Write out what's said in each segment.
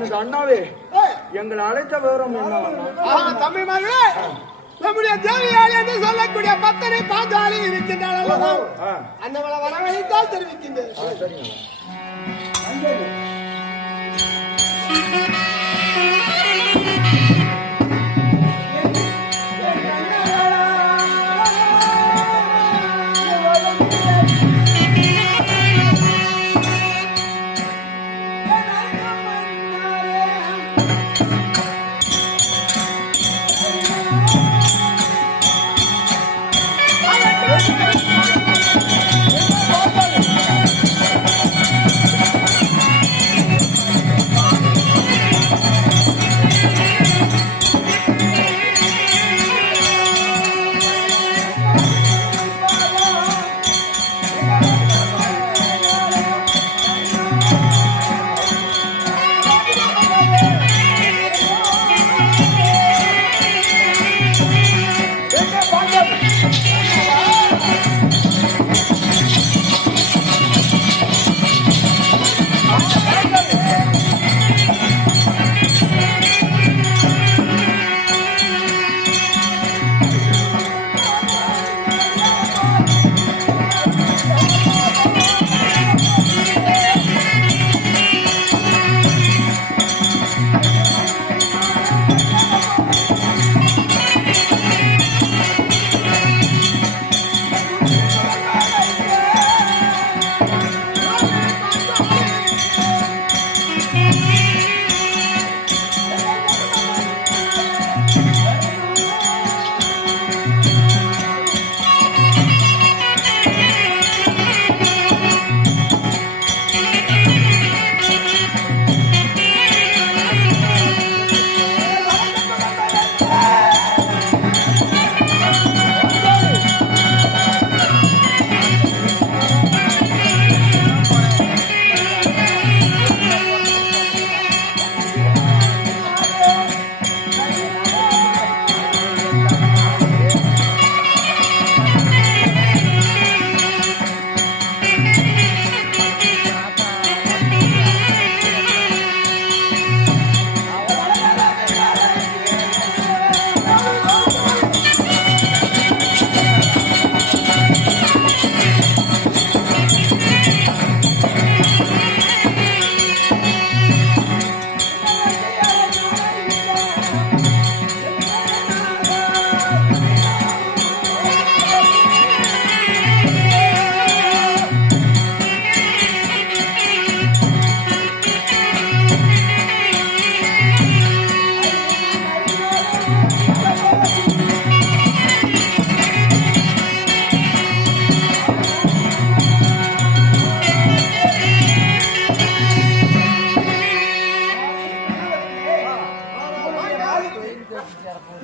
எனக்கு அண்ணாவே எங்களை அழைத்த விவரம் என்ன? தம்பி மகளே நம்முடைய தேவியார் என்று சொல்லக்கூடிய பத்தனை பாஞ்சாலி இருக்கின்றாள் அல்லவா? ஆ, அந்தவளை வரவழைத்தால் தெரிவிக்கின்றேன்.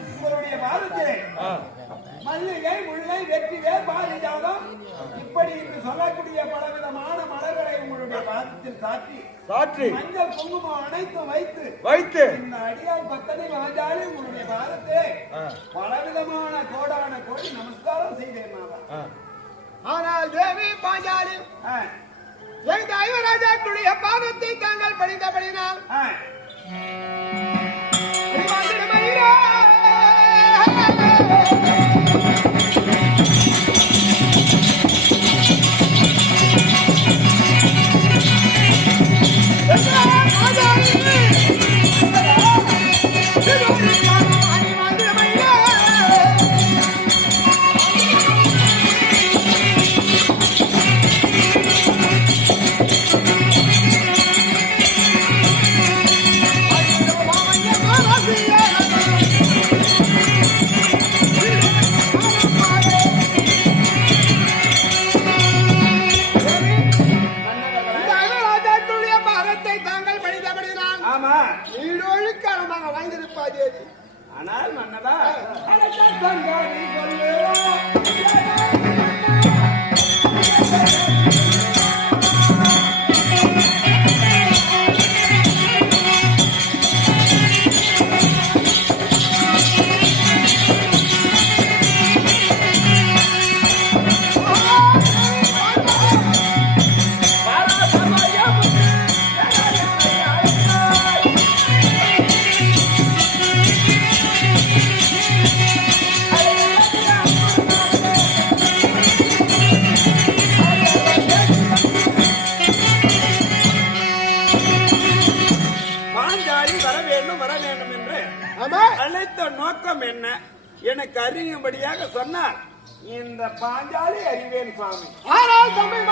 உங்களுடைய வாதத்திலே மல்லிகை முல்லை வெற்றிவே பாரிஜாதம். இப்படி என்று சொல்லக்கூடிய பலவிதமான மலர்களை உங்களுடைய வாதத்தில் சாற்றி சாற்றி மஞ்சள் குங்குமம் அனைத்தும் வைத்து வைத்து இந்த அடியால் பத்தனை வாஜாலி உங்களுடைய வாதத்திலே ஆ. பலவிதமான கோடான கோடி நமஸ்காரம் செய்தேன் ஆனால் தேவி பாஞ்சாலி எங்க ஐவராஜாக்களுடைய பாதத்தை தாங்கள் படித்தபடினால் காரணமாக வாய்ந்திருப்பா தேவி ஆனால் மன்னதா அழைத்த நோக்கம் என்ன? எனக்கு அறியும்படியாக சொன்னார். இந்த பாஞ்சாலி அறிவேன் சுவாமி. ஆனால் தமிழ்